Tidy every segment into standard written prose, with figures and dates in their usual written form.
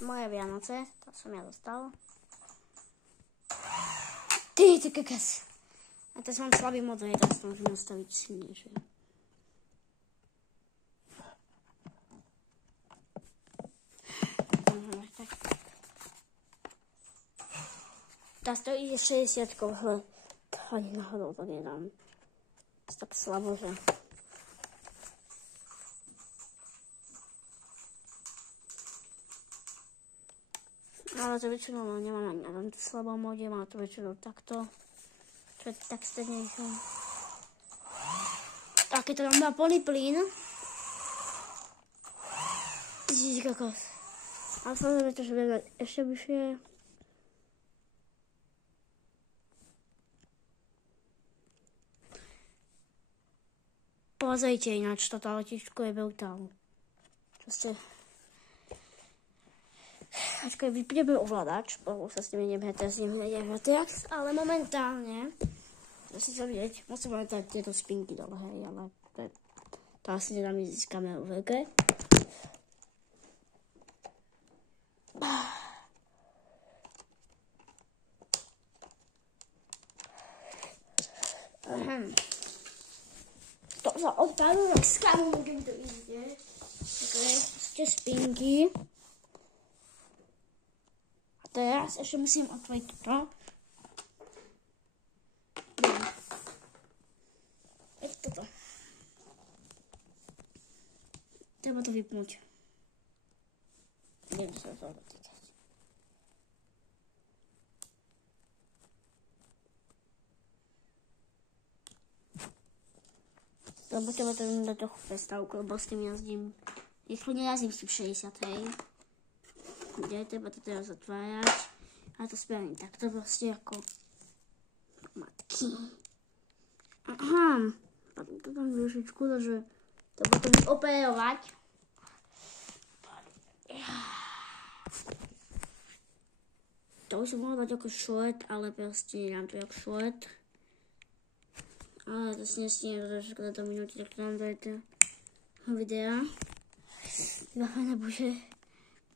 moje Vianoce, to som ja dostal. Ty kokos. A teraz mám slabý modrý, teraz to môžem nastaviť silnejšie. Teraz to ide 60-kou, ale ani náhodou to nedám. Tak slabo, že... Ale to väčšinou nemám ani na tomto slabom móde, má to väčšinou takto. Čo je tak strednejšie. A keď to tam dá plný plyn. Ježiš, kokos. A samozrejme to, že vieme ešte vyššie. Pozrite ináč, toto letičko je brutál. Proste... Ačkej vypneme ovládač, bo sa s nimi nebehne, teraz s nimi nejde teraz, ale momentálne, to si chcel vidieť, musím mať tieto spinky dole, hej, ale to asi nedám ísť z kameru veľké. To sa odpálilo z kameru, keď to ide. Takže ešte spinky. Teraz ešte musím otvoriť toto. Toto. Treba to vypnúť. Neviem sa to dotýkať. Lebo treba to dať trochu prestávku, lebo s tým jazdím. Rýchlo nejazdím si v 60, hej. Kde treba to teraz otvárať. A to spravím takto proste ako matky. Aha. Potom to tam trošičku, takže to potom operovať. To už som mohla dať ako short, ale proste nedám to ako short. Ale to si nestínem, pretože škoda to minúti, tak to nám dajte videa. Pane Bože.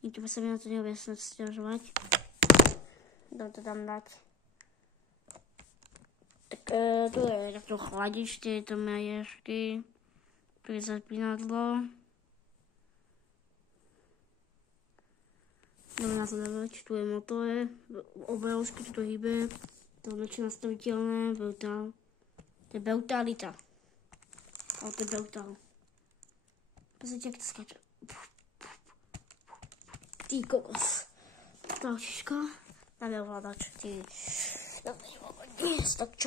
Nikto by sa mi na to nebude snad sťažovať. Dám to tam dať. Tak tu je takto chladič, tieto majerky. Tu je zapínadlo. Dáme na to dávať, tu je motor. Obrovský, tu to hýbe. To je väčšie nastaviteľné, brutál. To je brutalita. Ale to je brutál. Pozrite, jak to skáče. Ty kokos. Tlačička. Dáme ovládač. Ty. Tak čo?